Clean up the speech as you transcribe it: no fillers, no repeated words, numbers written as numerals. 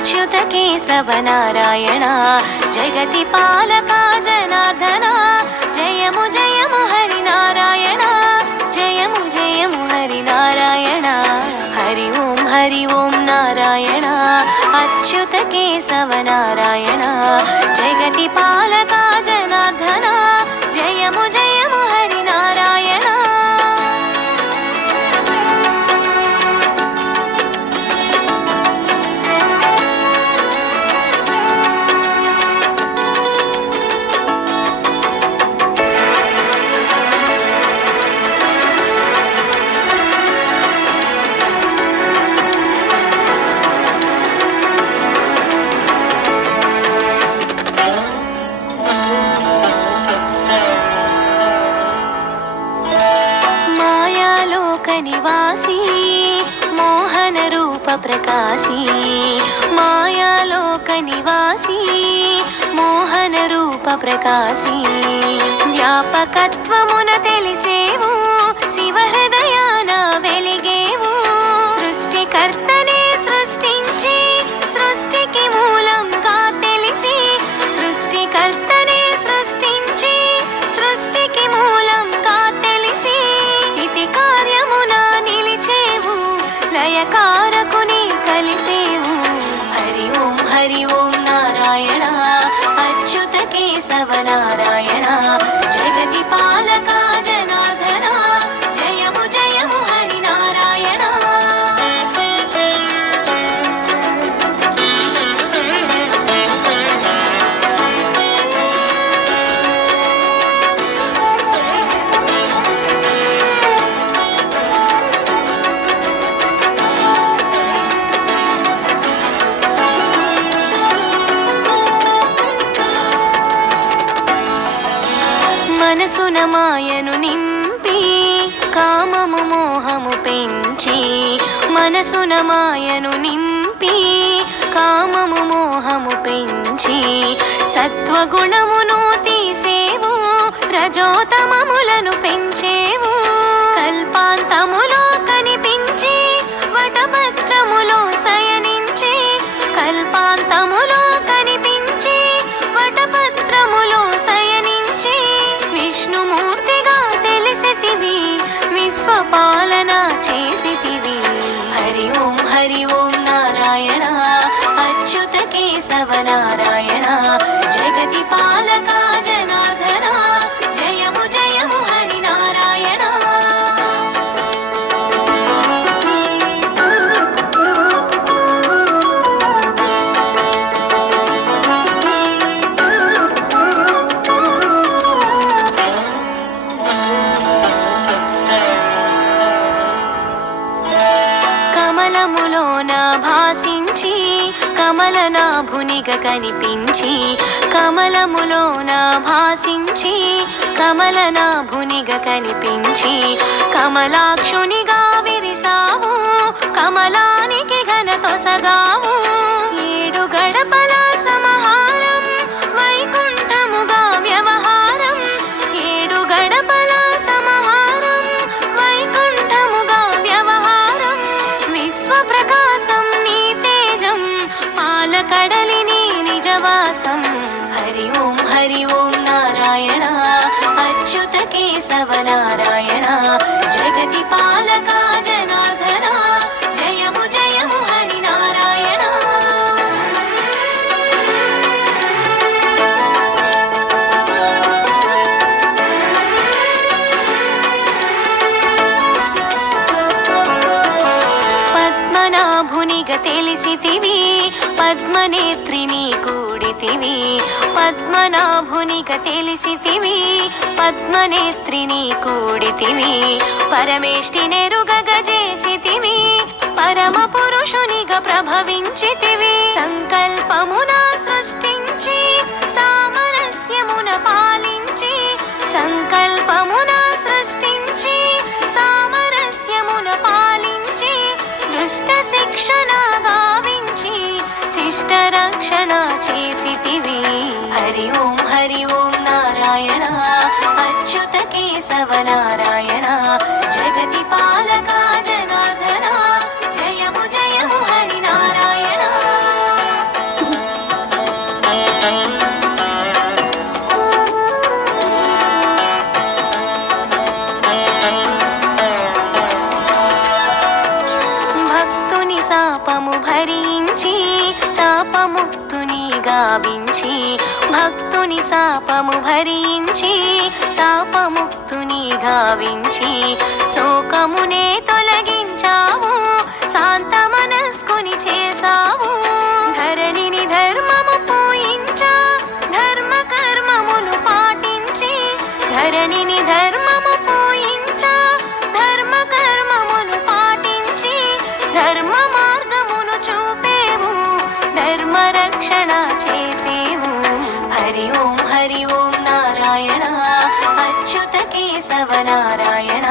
अच्युत केशव नारायण जगति पालका जनार्दन जयमु जयमु हरि नारायण जयमु जयमु हरि नारायण हरि ओम नारायण अच्युत केशव नारायण जगति पालका जनार्दन जयमु जयमु हरि नारायण निवासी मोहन रूप प्रकाशी मायालोक निवासी मोहन रूप प्रकाशी व्यापकत्वमुन తెలిసేవు శివ హృదయాన వెలిగేవు సృష్టికర్తనే సృష్టించి సృష్టికి మూలంగా తెలిసి సృష్టికర్తనే సృష్టించి సృష్టికి మూలంగా తెలిసి స్థితి కార్యమున నిలిచేవు లయకారకుని కలిసేవు హరి ఓం నారాయణ అచ్యుత కేశవ నారాయణ జగతి పాలక జనార్దన జయము జయము హరి నారాయణ మనసున మాయను నింపి కామము మోహము పెంచి మనసున మాయను నింపి కామము మోహము పెంచి సత్వగుణమును తీసేవు రజోతమములను పెంచేవు కల్పాంతములో కనిపించి వటపత్రములో శయనించి కల్పాంతములో కనిపించి వటపత్రములో శయనించి విష్ణుమూర్తిగా తెలిసితివి విశ్వపాలన చేసితివి హరి ఓం నారాయణ అచ్యుత కేశవ నారాయణ జగతి పాలక జనార్దన జయము జయము హరి నారాయణ కమలములోన భాసించి కమలనాభునిగా కనిపించి కమలములోన భాసించి కమలనాభునిగా కనిపించి కమలాక్షునిగా విరిసావు కమలానికి ఘనతొసగావు ఏడు గడపల సమహారం వైకుంఠముగా వ్యవహారం ఏడు గడపల సమహారం వైకుంఠముగా వ్యవహారం విశ్వప్రకాశం నీ తేజం పాలకడలిని నిజవాసం హరి ఓం నారాయణ అచ్యుత కేశవ నారాయణ జగతి పాలక జనార్దన జయము జయము హరి నారాయణ పద్మనాభునిగా తెలిసితివి పద్మనేత్రిని కూడితివి పద్మనాభునిగా తెలిసితివి పద్మనేత్రిని కూడితివి పరమేష్టి నెరుగగజేసితివి పరమ పురుషునిగా ప్రభవించితివి సంకల్పమున సృష్టించి సామరస్యమున పాలించి సంకల్పమున సృష్టించి సామరస్యమున పాలించి దుష్ట శిక్షణ గావించి శిష్ట రక్షణ చేసితివి హరి ఓం నారాయణ అచ్యుత కేశవ నారాయణ జగతి పాలక జనార్దన జయము జయము హరి నారాయణ గావించి భక్తుని శాపము భరించి శాపముక్తుని గావించి శోకమునే తొలగించావు శాంత మనస్కుని చేసావు ధరణిని ధర్మము పోయించా ధర్మ కర్మములు పాటించి ధరణిని ధర్మము పోయించా ధర్మ కర్మములు పాటించి ధర్మ మార్గమును చూపేవు ధర్మ రక్షణ చేసేవు హరి ఓం నారాయణ అచ్యుత కేశవ నారాయణ